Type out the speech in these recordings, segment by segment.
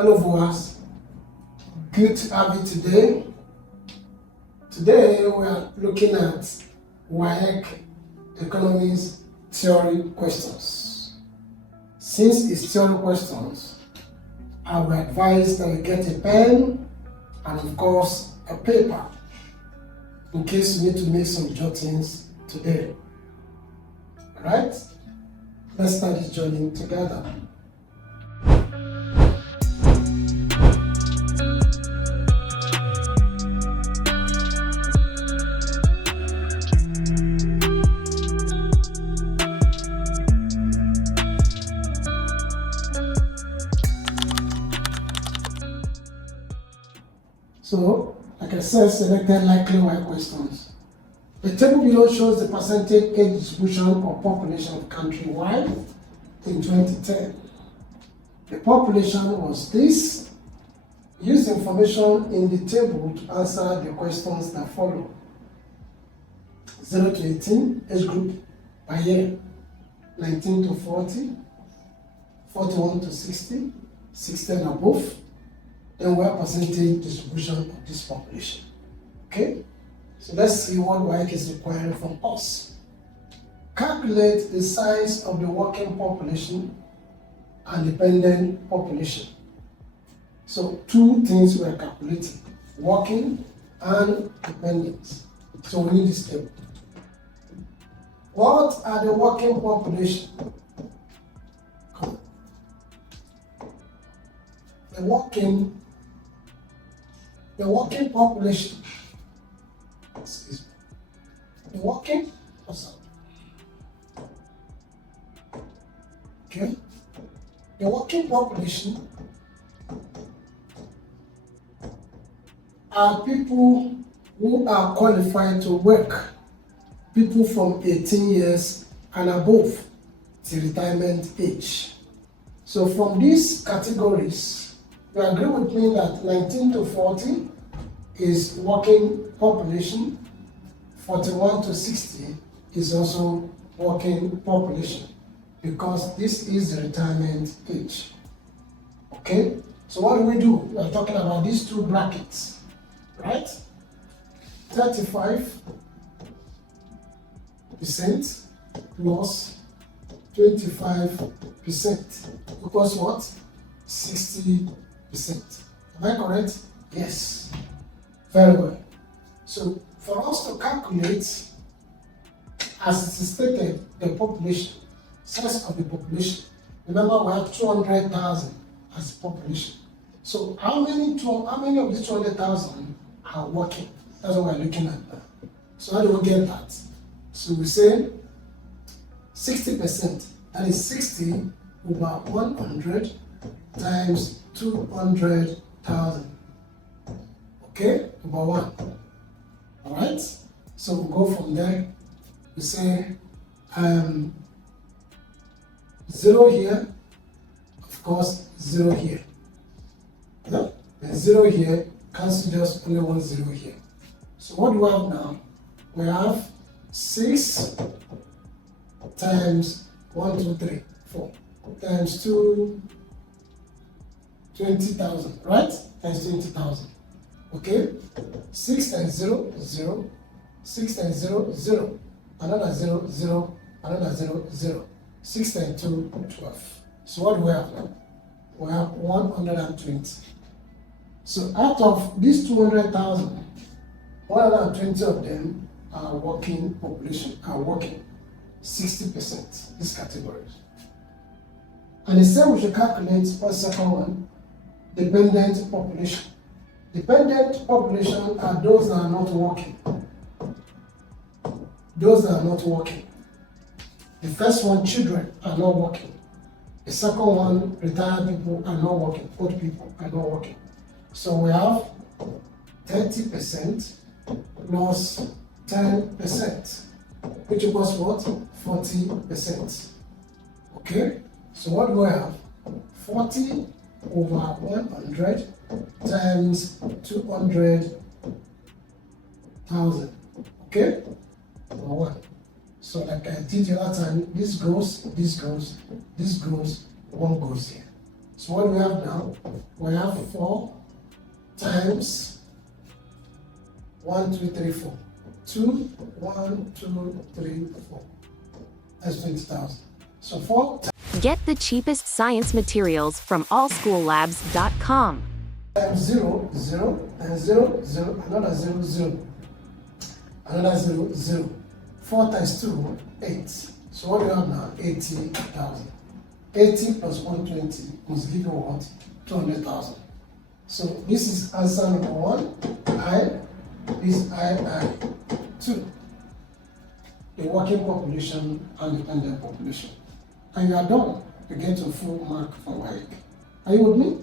Hello viewers, good to have you today. Today we are looking at WAEC Economics theory questions. Since it's theory questions, I will advise that you get a pen and of course a paper in case you need to make some jottings today. Alright, let's start this journey together. So, like I said, selected likely WAEC questions. The table below shows the percentage age distribution of population of countrywide in 2010. The population was this. Use information in the table to answer the questions that follow. 0 to 18, age group by year. 19 to 40, 41 to 60, 60 and above. Then we have percentage distribution of this population. Okay? So let's see what WAEC is requiring from us. Calculate the size of the working population and dependent population. So two things we are calculating, working and dependent. So we need this table. What are the working population? The working population, excuse me, the working, okay, the working population are people who are qualified to work, people from 18 years and above till retirement age. So from these categories, you agree with me that 19 to 40 is working population, 41 to 60 is also working population, because this is the retirement age. Okay, so what do? We are talking about these two brackets, right? 35% plus 25% equals what? 60%. Am I correct? Yes. Very well. So for us to calculate, as it is stated, the population, size of the population, remember we have 200,000 as population. So how many of these 200,000 are working? That's what we're looking at now. So how do we get that? So we say 60%, that is 60 over 100 times 200,000. Okay, over 1. Alright, so we'll go from there. We say 0 here, of course, 0 here. Yeah? And 0 here, cancel just only 1 0 here. So what do we have now? We have 6 times 1, 2, 3, 4 times 2, 20,000, right? Times 20,000. Okay? 6 times 0, 0. 6 times 0, 0. Another 0, 0. Another 0, 0. 6 times 2, 12. So what do we have now? We have 120. So out of these 200,000, 120 of them are working population, are working 60%, these categories. And the same we should calculate for the second one, dependent population. Dependent population are those that are not working. Those that are not working. The first one, children, are not working. The second one, retired people are not working. Old people are not working. So we have 30% plus 10%, which equals what? 40%. Okay? So what do I have? 40 over 100 times 200,000. Okay? Over 1. So like I did the other time, this goes, 1 goes here. So what do we have now? We have 4 times 1, 2, 3, 4. 2, 1, 2, 3, 4. That's 20,000. So 4 Get the cheapest science materials from allschoollabs.com. times 0, 0, and 0, 0, another 0, 0, another 0, 0. 4 times 2, 8. So what do you have now? 80,000. 80 plus 120 must give you what? 200,000. So this is answer number 1. I. This I. 2. The working population and dependent population. And you are done. You get a full mark for WAEC. Are you with me?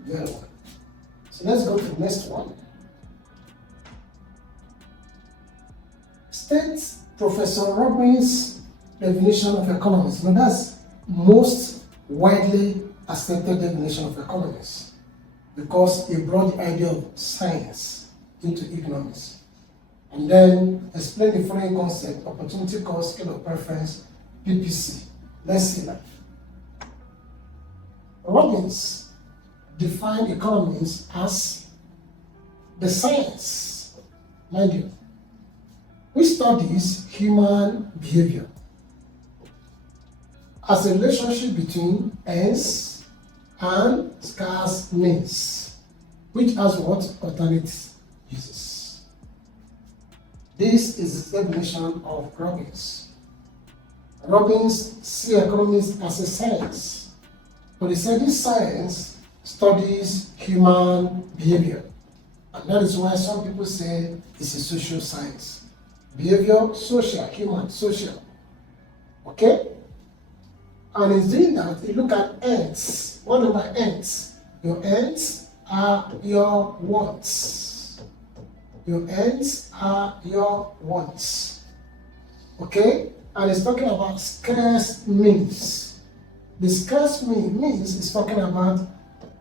Very well. So let's go to the next one. State Professor Robin's definition of economics. Now that's most widely accepted definition of economics because it brought the idea of science into economics. And then explain the following concept: opportunity cost, scale of preference, PPC. Let's see that. Robbins defined economics as the science, mind you, which studies human behavior as a relationship between ends and scarce means, which has what? Alternate uses. This is the definition of Robbins. Robbins sees economics as a science, but he said this science studies human behavior. And that is why some people say it's a social science. Behavior, social, human, social. Okay? And in doing that, you look at ends. What about ends? Your ends are your wants. Your ends are your wants. Okay? And it's talking about scarce means. The scarce means is talking about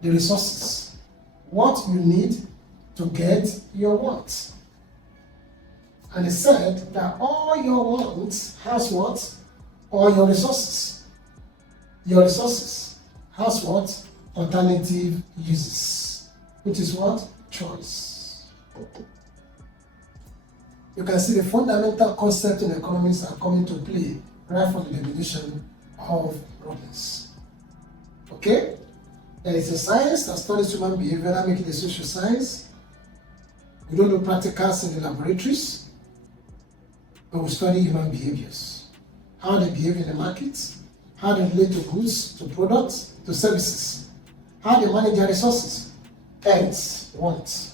the resources. What you need to get your wants. And it said that all your wants has what? All your resources. Your resources has what? Alternative uses. Which is what? Choice. You can see the fundamental concept in economics are coming to play right from the definition of Robbins. Okay? There is a science that studies human behavior that makes it a social science. We don't do practicals in the laboratories, but we study human behaviors. How they behave in the market, how they relate to goods, to products, to services, how they manage their resources, ends, wants.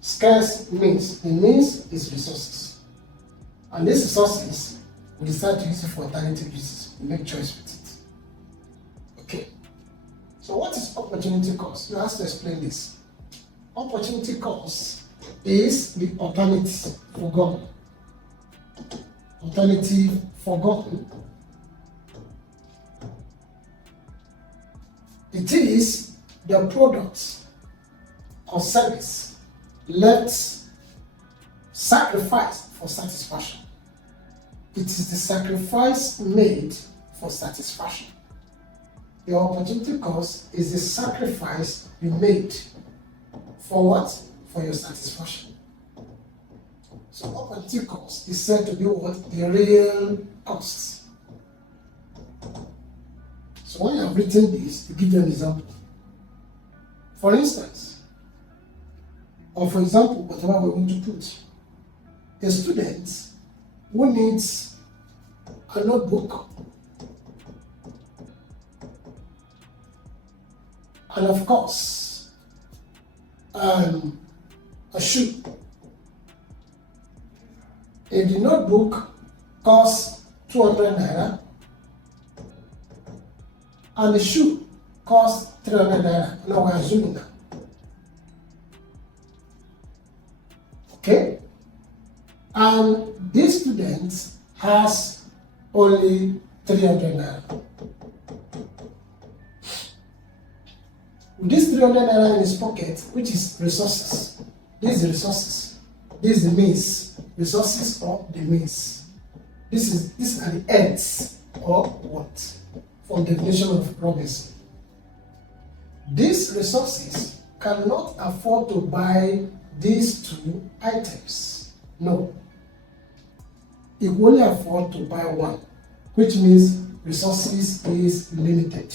Scarce means, the means is resources. And these resources, we decide to use it for alternative uses. We make choice with it. Okay. So what is opportunity cost? You have to explain this. Opportunity cost is the alternative forgone. Alternative forgone. It is the product or service left sacrificed for satisfaction. It is the sacrifice made for satisfaction. Your opportunity cost is the sacrifice you made for what? For your satisfaction. So opportunity cost is said to be what? The real cost. So when you have written this, to give you an example. For instance, or for example, whatever we want to put, a student who needs a notebook and of course a shoe. If the notebook costs 200 naira and the shoe costs 300 naira, now we're assuming that. Okay? And this student has only 300 naira. With this 300 naira in his pocket, which is resources, this is resources, this is the means, resources or the means. These are the ends or what? From the definition of Robinson. These resources cannot afford to buy these two items. No. It will only afford to buy one, which means resources is limited.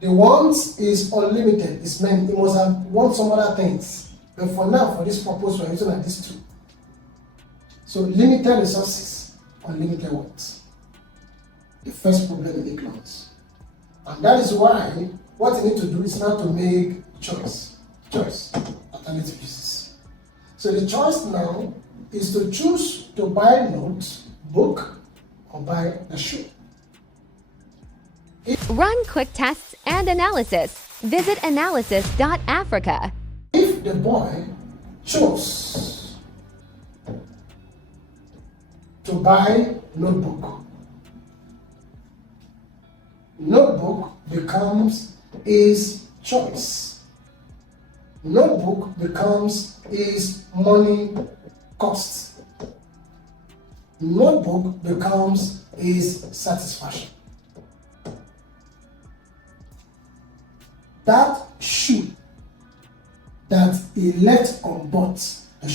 The wants is unlimited. It's meant it must have want some other things. But for now, for this purpose, we're using these two. So limited resources, unlimited wants. The first problem in economics. And that is why what you need to do is now to make choice, alternative uses. So the choice now is to choose to buy notes, book, or buy a shoe. Run quick tests and analysis. Visit analysis.africa. If the boy chose to buy notebook, notebook becomes his choice. Notebook becomes his money cost. Notebook becomes his satisfaction. That shoe that he left unbought, the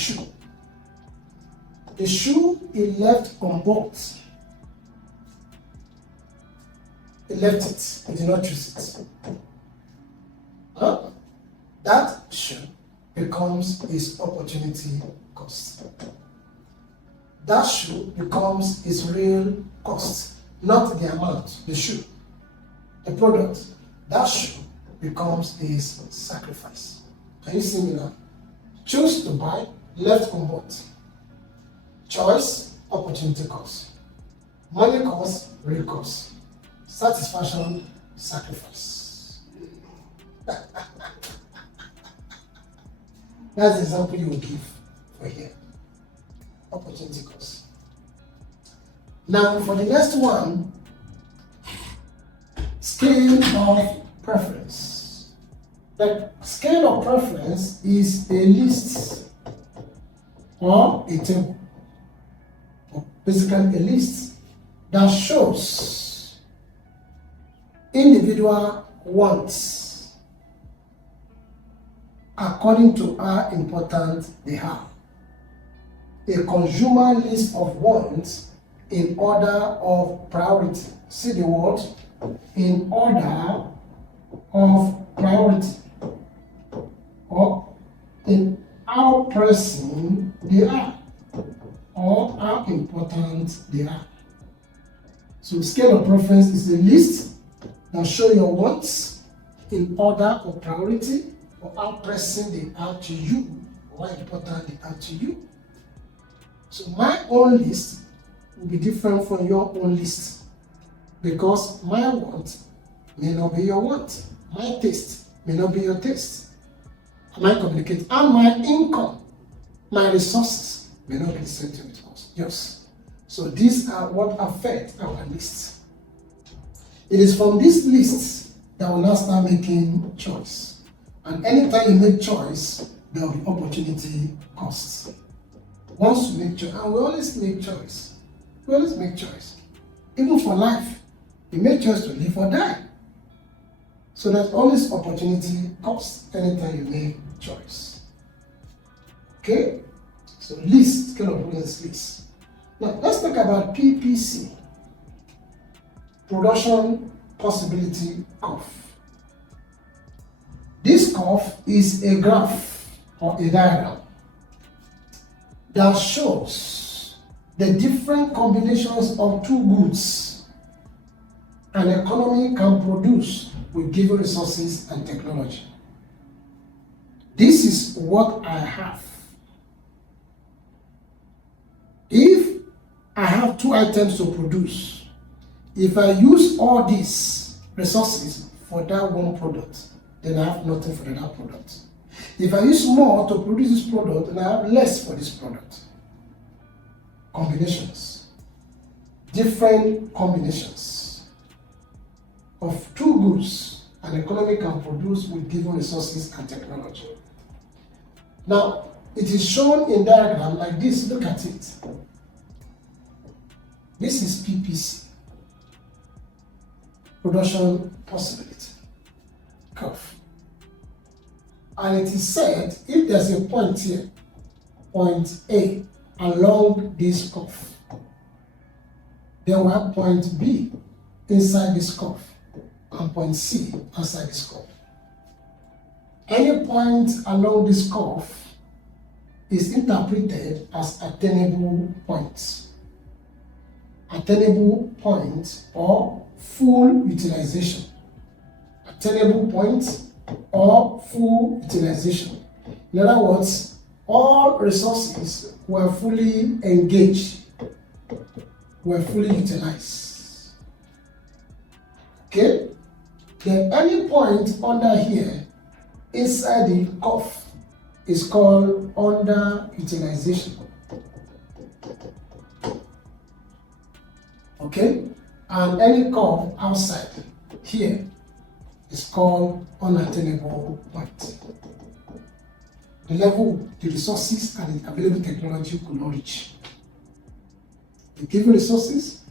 shoe he left unbought, he left it, he did not choose it. That shoe becomes his opportunity cost. That shoe becomes his real cost, not the amount, the shoe, the product. That shoe becomes his sacrifice. Can you see me now? Choose to buy, left unbought. Choice, opportunity cost. Money cost, real cost. Satisfaction, sacrifice. That's the example you will give for here. Opportunity cost. Now for the next one, scale of preference. The scale of preference is a list or a table, or basically a list that shows individual wants according to how important they are. A consumer list of wants in order of priority. See the word? In order of priority, or in how pressing they are, or how important they are. So scale of preference is a list that shows your wants in order of priority, or how pressing they are to you, or how important they are to you. So my own list will be different from your own list, because my want may not be your want. My taste may not be your taste. Am I communicating? And my income, my resources may not be the same thing with us. Yes. So these are what affect our lists. It is from these lists that we'll now start making choice. And anytime you make choice, there will be opportunity costs. Once you make choice, and we always make choice. We always make choice. Even for life, you make choice to live or die. So there's always opportunity cost anytime you make choice. Okay? So list, scale of preference list. Now let's talk about PPC. Production possibility curve. This curve is a graph or a diagram that shows the different combinations of two goods an economy can produce with given resources and technology. This is what I have. If I have two items to produce, if I use all these resources for that one product, then I have nothing for that product. If I use more to produce this product, then I have less for this product. Combinations. Different combinations of two goods an economy can produce with given resources and technology. Now, it is shown in diagram like this. Look at it. This is PPC, production possibility. And it is said, if there's a point here, point A, along this curve, then we have point B inside this curve, and point C outside this curve. Any point along this curve is interpreted as attainable points. Attainable point or full utilization. Attainable point or full utilization. In other words, all resources were fully engaged, were fully utilized. Okay? Then any point under here inside the curve is called underutilization. Okay? And any curve outside here is called unattainable point. The level, the resources and the available technology could not reach. The given resources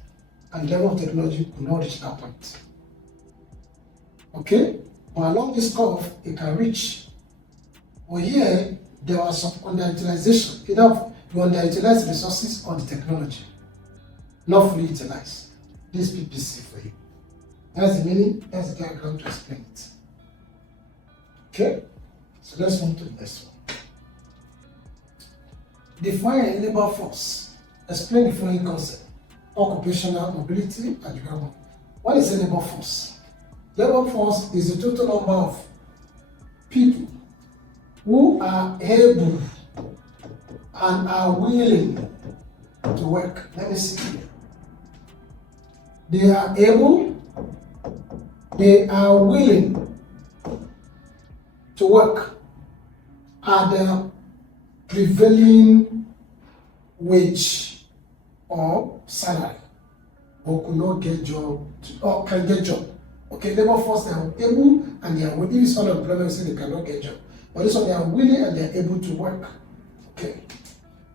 and the level of technology could not reach that point. Okay? But along this curve, it can reach. Well, here, there was some underutilization. Enough to underutilize the resources or the technology. Not fully utilized. This PPC for you. That's the meaning, that's the diagram to explain it. Okay? So let's move to the next one. Define labor force. Explain the following concept. Occupational mobility and development. What is a labor force? Labor force is the total number of people who are able and are willing to work. Let me see. They are able, they are willing to work at the prevailing wage or salary, or could not get job or can get job. Okay, labor force, they are able and they are willing. If it's unemployment, say they cannot get job. But this one, they are willing and they are able to work. Okay.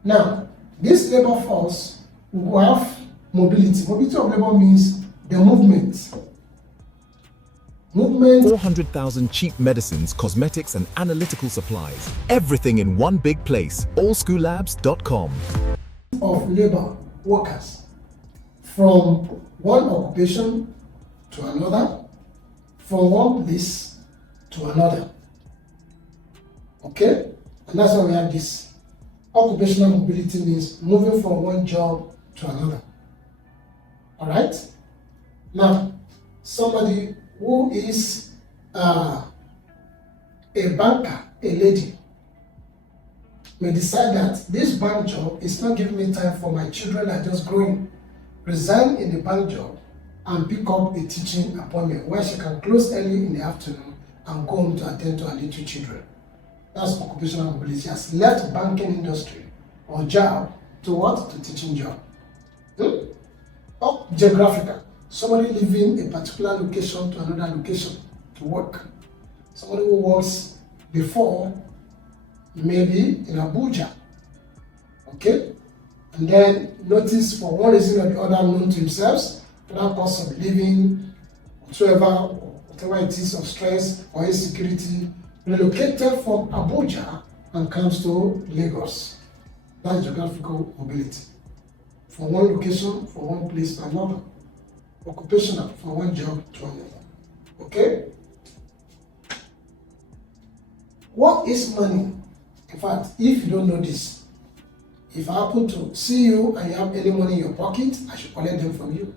Now, this labor force will have mobility. Mobility of labor means the movement. Movement. 400,000 cheap medicines, cosmetics, and analytical supplies. Everything in one big place. AllSchoolLabs.com. Of labor workers from one occupation to another, from one place to another. Okay? And that's why we have this. Occupational mobility means moving from one job to another. Alright? Now, somebody who is a banker, a lady, may decide that this bank job is not giving me time for my children that are just growing. Resign in the bank job and pick up a teaching appointment where she can close early in the afternoon and go home to attend to her little children. That's occupational mobility. She has left banking industry or job to what? To teaching job. Or geographical. Somebody leaving a particular location to another location to work. Somebody who works before maybe in Abuja. Okay? And then notice for one reason or the other known to himself, without cost of living, whatever it is of stress or insecurity, relocated from Abuja and comes to Lagos. That's geographical mobility. From one location, from one place to another. Occupational, from one job to another. Okay? What is money? In fact, if you don't know this, if I happen to see you and you have any money in your pocket, I should collect them from you.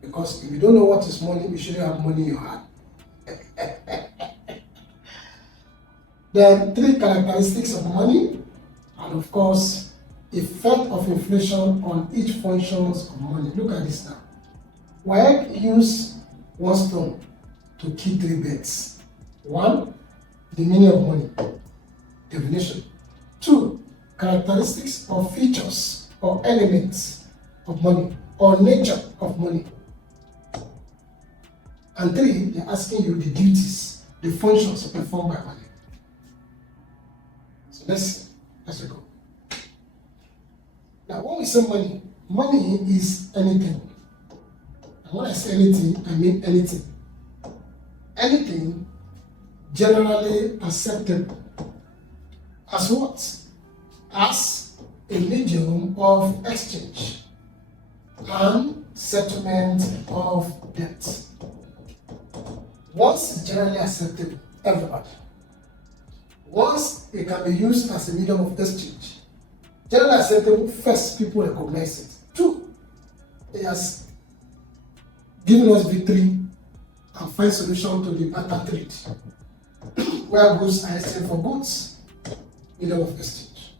Because if you don't know what is money, you shouldn't have money in your hand. There are 3 characteristics of money, and of course, effect of inflation on each functions of money. Look at this now. WAEC use 1 stone to kill 3 birds. 1, the meaning of money. Definition. 2, characteristics or features or elements of money or nature of money. And 3, they're asking you the duties, the functions performed by money. So let's go. Now, when we say money, money is anything. And when I say anything, I mean anything. Anything generally acceptable as what? As a medium of exchange and settlement of debt. Once it's generally acceptable, everybody. Once it can be used as a medium of exchange, generally acceptable, first, people recognize it. Two, it has given us victory and find solution to the barter trade, where goods are exchanged for goods, medium of exchange.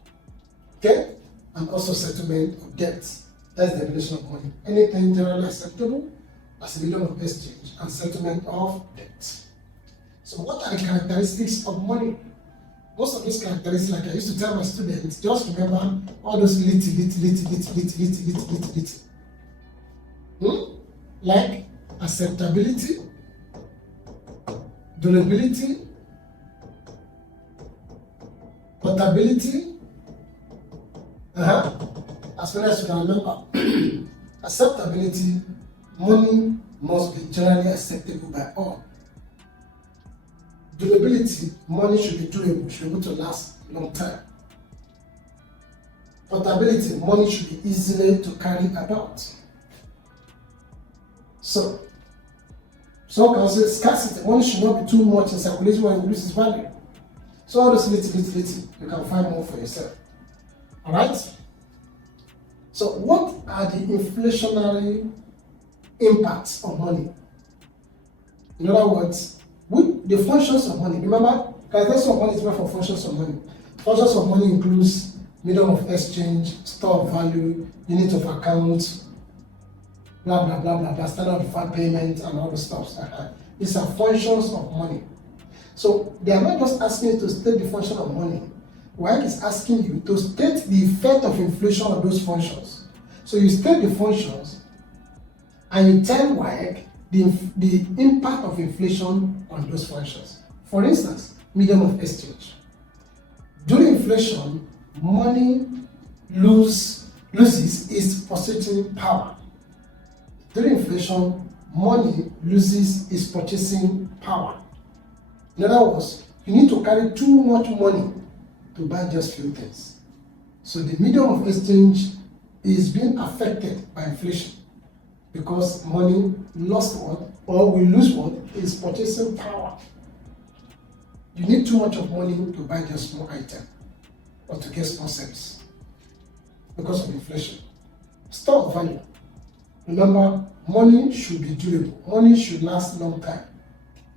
Okay? And also settlement of debt. That's the definition of money. Anything generally acceptable as a medium of exchange and settlement of debt. So what are the characteristics of money? Most of these characteristics, like I used to tell my students, just remember all those little. Like acceptability, durability, portability. As well as you can remember, acceptability, money must be generally acceptable by all. Durability, money should be durable, should be able to last a long time. Portability, money should be easily to carry about. So, some can say scarcity, money should not be too much in circulation when it loses value. So all those little, you can find more for yourself. Alright? So what are the inflationary impacts of money? In other words, the functions of money. Remember, characteristics of money is different from functions of money. Functions of money includes medium of exchange, store of value, unit of account, blah blah blah blah blah, standard deferred payment, and all the stuff. These are functions of money. So they are not just asking you to state the function of money. WAEC is asking you to state the effect of inflation on those functions. So you state the functions and you tell WAEC the impact of inflation on those functions. For instance, medium of exchange. During inflation, money loses its purchasing power. During inflation, money loses its purchasing power. In other words, you need to carry too much money to buy just few things. So the medium of exchange is being affected by inflation because money lost what, or will lose what, is purchasing power. You need too much of money to buy just small item or to get small service because of inflation. Store of value. Remember, money should be durable. Money should last a long time.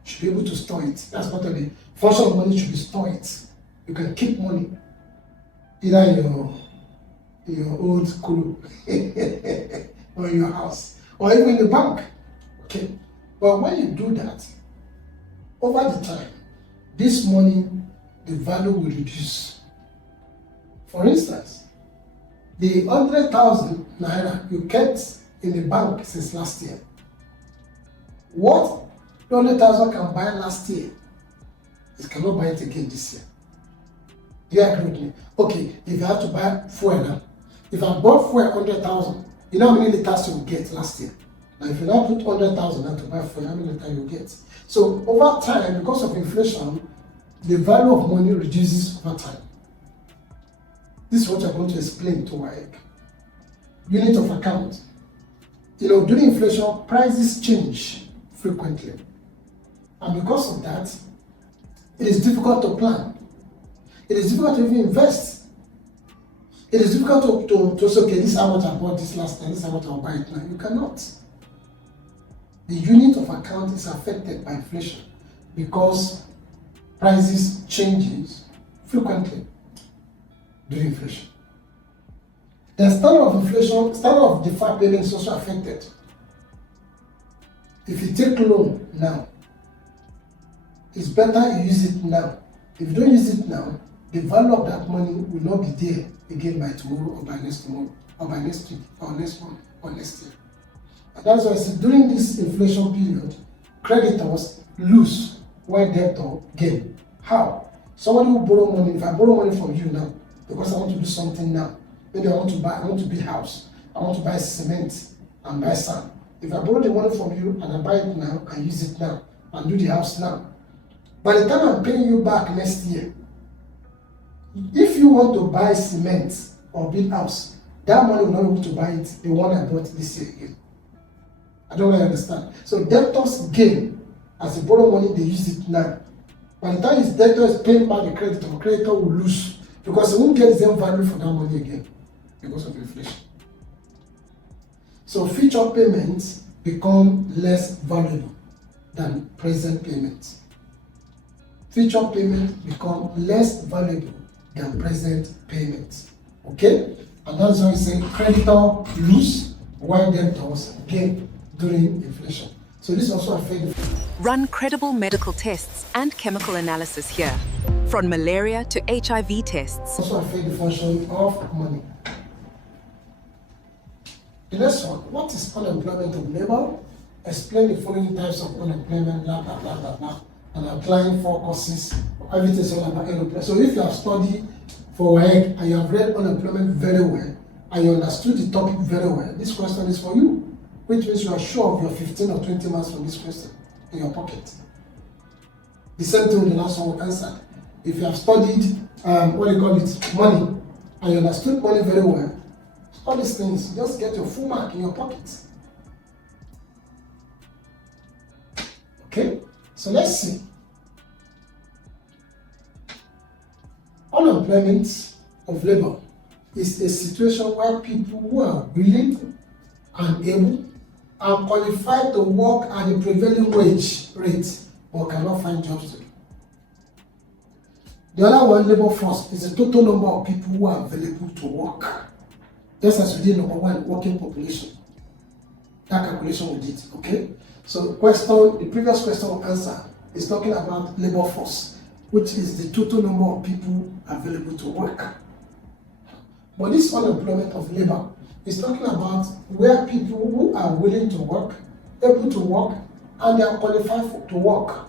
You should be able to store it. That's part of the function of money, should be store it. You can keep money either in your old kulu or in your house or even in the bank. Okay. But when you do that, over the time, this money, the value will reduce. For instance, the 100,000 naira you kept in the bank since last year, what 100,000 can buy last year, it cannot buy it again this year. Do you agree with me? Okay, if you have to buy fuel now, if I bought fuel 100,000, you know how many liters you will get last year? Now, if you now put 100,000 now to buy fuel, how many liters you will get? So over time, because of inflation, the value of money reduces over time. This is what I'm going to explain to WAEC. Unit of account. During inflation, prices change frequently. And because of that, it is difficult to plan. It is difficult to even invest. It is difficult to say, okay, this is how much I bought this last time, this is how much I'll buy it now. You cannot. The unit of account is affected by inflation because prices changes frequently during inflation. The standard of deferred payment is also affected. If you take loan now, it's better you use it now. If you don't use it now, the value of that money will not be there again by tomorrow or by next tomorrow or by next week or next month or next year. And that's why I said during this inflation period, creditors lose while debtor gain. How? Somebody will borrow money. If I borrow money from you now because I want to do something now, maybe I want to build a house, I want to buy cement and buy sand. If I borrow the money from you and I buy it now and use it now and do the house now, By the time I'm paying you back next year, if you want to buy cement or build house, that money will not be able to buy it, the one I bought this year again. I don't really understand. So debtors gain as you borrow money, they use it now. By the time his debtor is paying back the creditor will lose because he won't get the same value for that money again because of inflation. So future payments become less valuable than present payments. Future payments become less valuable than present payments. Okay? And that's why we say creditor lose while debtors gain during inflation. So this also affects. Run credible medical tests and chemical analysis here, from malaria to HIV tests. Also affect the function of money. The next one, what is unemployment of labor? Explain the following types of unemployment, blah, blah, blah, blah, blah. And applying 4 courses, everything is all about unemployment. So if you have studied for WAEC and you have read unemployment very well, and you understood the topic very well, this question is for you, which means you are sure of your 15 or 20 marks from this question in your pocket. The same thing with the last one we answered. If you have studied, money, and you understood money very well, all these things, just get your full mark in your pocket. Okay, so let's see. Unemployment of labor is a situation where people who are willing and able and qualified to work at the prevailing wage rate but cannot find jobs to do. The other one, labor force, is the total number of people who are available to work. Just as we did number 1, working population. That calculation we did, okay? So the previous question we answered is talking about labor force, which is the total number of people available to work. But this unemployment of labor is talking about where people who are willing to work, able to work, and they are qualified to work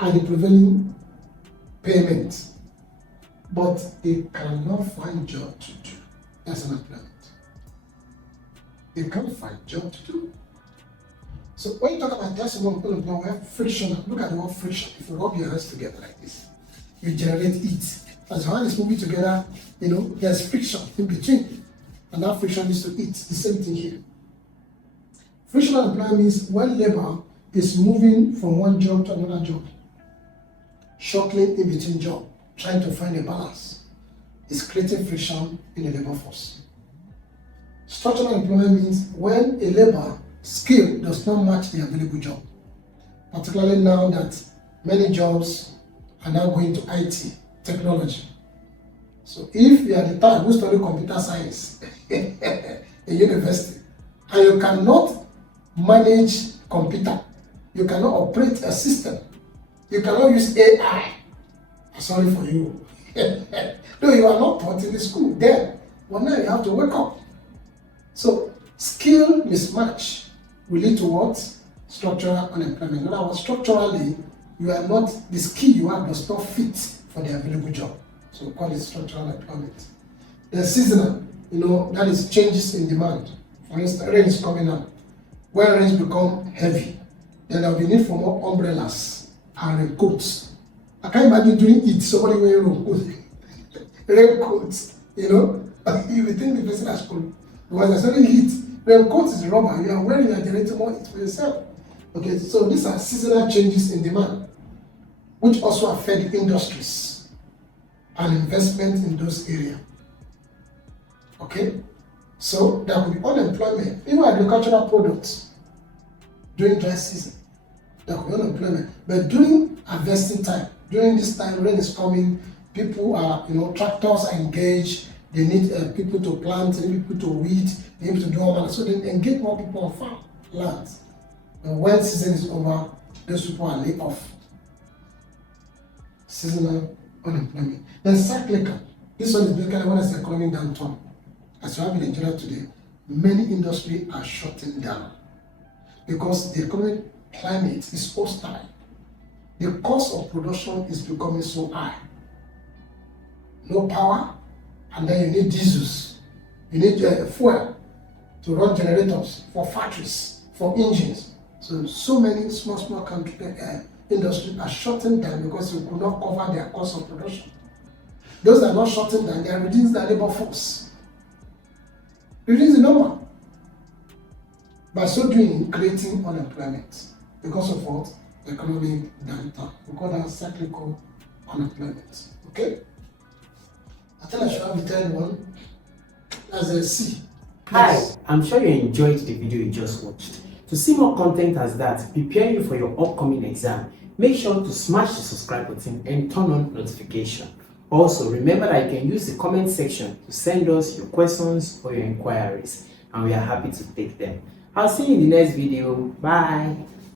at the prevailing payment, but they cannot find job to do. That's unemployment. They can't find job to do. So when you talk about decimal unemployment, we have friction. Look at the word friction. If you rub your hands together like this, you generate heat. As your hand is moving together, there's friction in between. And that friction leads to heat. The same thing here. Frictional employment means when labor is moving from one job to another job, shuttling in between jobs, trying to find a balance, is creating friction in the labor force. Structural employment means when a labor skill does not match the available job, particularly now that many jobs are now going to IT, technology. So if you are the type who study computer science in university, and you cannot manage computer, you cannot operate a system, you cannot use AI, sorry for you. No, you are not taught in the school then, but now you have to wake up. So skill mismatch will lead to what? Structural unemployment. In other words, structurally, you are not, the skill you have does not fit for the available job. So we call it structural unemployment. Then seasonal, that is changes in demand. For instance, rain is coming up. When rains become heavy, then there will be need for more umbrellas and raincoats. I can't imagine doing it, somebody wearing raincoats, you will think the person has cold. Because there's only heat. Raincoat is rubber, you are wearing, you are generating more heat for yourself. Okay, so these are seasonal changes in demand, which also affect industries and investment in those areas. Okay, so there will be unemployment, even agricultural products during dry season. There will be unemployment, but during harvesting time, during this time rain is coming, people are, tractors are engaged. They need people to plant, they need people to weed, they need to do all that. So they engage more people on farm lands. And when season is over, those people are laid off. Seasonal unemployment. Then cyclical. This one is basically when it's the economic downturn. As you have in Nigeria today, many industries are shutting down because the economic climate is hostile. The cost of production is becoming so high. No power, and then you need diesels. You need fuel to run generators for factories, for engines. So many small industry are shutting down because they could not cover their cost of production. Those that are not shutting down, they are reducing their labor force. Reducing the number. By so doing, creating unemployment. Because of what? Economic downturn. We call that cyclical unemployment. Okay? I think I should have the third one as a C. Hi, I'm sure you enjoyed the video you just watched. To see more content as that, preparing you for your upcoming exam, make sure to smash the subscribe button and turn on notification. Also, remember that you can use the comment section to send us your questions or your inquiries, and we are happy to take them. I'll see you in the next video. Bye.